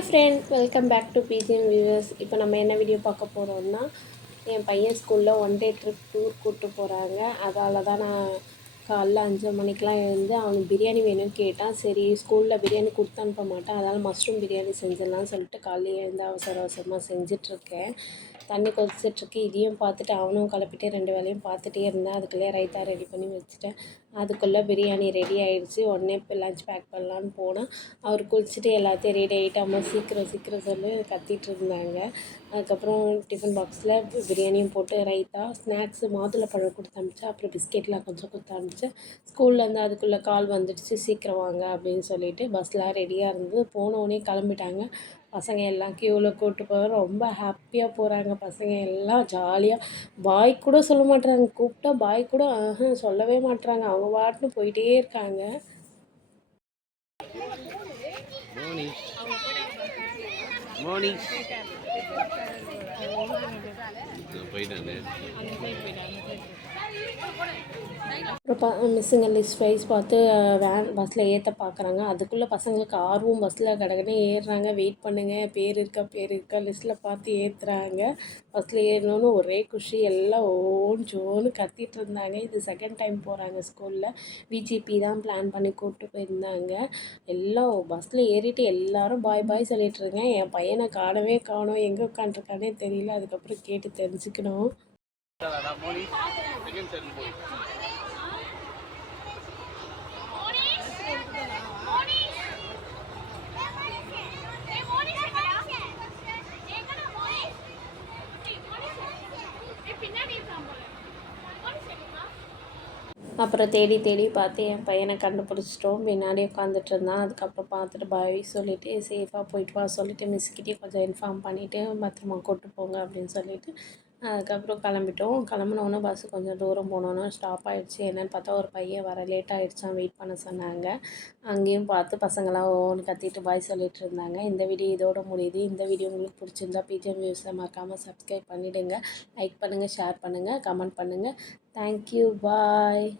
Hi friend, welcome back to BGM viewers. இப்போ நம்ம என்ன வீடியோ பார்க்க போகிறோம்னா, என் பையன் ஸ்கூலில் ஒன் டே ட்ரிப் டூர் கூப்பிட்டு போகிறாங்க. அதால் தான் நான் காலைல 5 மணிக்கெலாம் எழுந்து அவனுக்கு பிரியாணி வேணும்னு கேட்டான். சரி, ஸ்கூலில் பிரியாணி கொடுத்து அனுப்ப மாட்டேன், அதனால் மஷ்ரூம் பிரியாணி செஞ்சிடலாம்னு சொல்லிட்டு காலையில் எழுந்து அவசரமாக செஞ்சிட்ருக்கேன். தண்ணி கொதிச்சிட்ருக்கு. இதையும் பார்த்துட்டு அவனும் கிளப்பிட்டு 2 வேலையும் பார்த்துட்டே இருந்தேன். அதுக்குள்ளே ரைத்தா ரெடி பண்ணி வச்சுட்டேன். அதுக்குள்ளே பிரியாணி ரெடி ஆகிடுச்சு. உடனே இப்போ லஞ்ச் பேக் பண்ணலான்னு போனால் அவர் குளிச்சுட்டு எல்லாத்தையும் ரெடி ஆகிட்டு அம்மா சீக்கிரம் சொல்லி கத்திட்டு இருந்தாங்க. அதுக்கப்புறம் டிஃபன் பாக்ஸில் பிரியாணியும் போட்டு ரைத்தா ஸ்நாக்ஸு மாதுளப்பழம் கொடுத்து அனுப்பிச்சேன். அப்புறம் பிஸ்கெட்லாம் கொஞ்சம் கொடுத்து அனுப்பிச்சேன். ஸ்கூல்லேருந்து அதுக்குள்ளே கால் வந்துடுச்சு, சீக்கிரம் வாங்க அப்படின்னு சொல்லிட்டு பஸ்லாம் ரெடியாக இருந்தது. போனோடனே கிளம்பிட்டாங்க. பசங்க எல்லாம் க்யூவில் கூப்பிட்டு போக ரொம்ப ஹாப்பியாக போகிறாங்க. பசங்க எல்லாம் ஜாலியாக பாய் கூட சொல்ல மாட்றாங்க. கூப்பிட்டா பாய் கூட சொல்லவே மாட்றாங்க. அவங்க பாட்டுன்னு போயிட்டே இருக்காங்க. அப்புறம் மிஸ்ஸுங்க லிஸ்ட் வைஸ் பார்த்து வேன் பஸ்ஸில் ஏற்ற பார்க்குறாங்க. அதுக்குள்ளே பசங்களுக்கு ஆர்வம், பஸ்ஸில் கடகடன்னு ஏறுறாங்க. வெயிட் பண்ணுங்கள், பேர் இருக்கா லிஸ்ட்டில் பார்த்து ஏற்றுறாங்க. பஸ்ஸில் ஏறணுன்னு ஒரே குஷி. எல்லாம் ஓன்னு ஜோன்னு கத்திட்டு இருந்தாங்க. இது செகண்ட் டைம் போகிறாங்க ஸ்கூலில். விஜிபி தான் பிளான் பண்ணி கூப்பிட்டு போயிருந்தாங்க. எல்லாம் பஸ்ஸில் ஏறிட்டு எல்லோரும் பாய் சொல்லிட்டு இருக்கேன். என் பையனை காணோம், எங்கே உட்காந்துருக்கானே தெரியல. அதுக்கப்புறம் கேட்டு தெரிஞ்சுக்கணும். அப்புறம் தேடி பார்த்து என் பையனை கண்டுபிடிச்சிட்டோம். பின்னாடி உட்காந்துட்டு இருந்தான். அதுக்கப்புறம் பார்த்துட்டு பாய் சொல்லிவிட்டு சேஃபாக போயிட்டு வா சொல்லிவிட்டு மிஸ்கிட்டே கொஞ்சம் இன்ஃபார்ம் பண்ணிவிட்டு பத்திரமா கூப்பிட்டு போங்க அப்படின்னு சொல்லிவிட்டு அதுக்கப்புறம் கிளம்பிட்டோம். கிளம்புனோன்னே பஸ்ஸு கொஞ்சம் தூரம் போனோன்னா ஸ்டாப் ஆகிடுச்சு. என்னென்னு பார்த்தா ஒரு பையன் வர லேட் ஆகிடுச்சான், வெயிட் பண்ண சொன்னாங்க. அங்கேயும் பார்த்து பசங்களாம் ஒவ்வொன்று கத்திட்டு பாய் சொல்லிட்டு இருந்தாங்க. இந்த வீடியோ இதோட முடியுது. இந்த வீடியோ உங்களுக்கு பிடிச்சிருந்தா பிஜிஎம் வியூஸை மறக்காமல் சப்ஸ்கிரைப் பண்ணிவிடுங்க. லைக் பண்ணுங்கள், ஷேர் பண்ணுங்கள், கமெண்ட் பண்ணுங்கள். தேங்க்யூ, பாய்.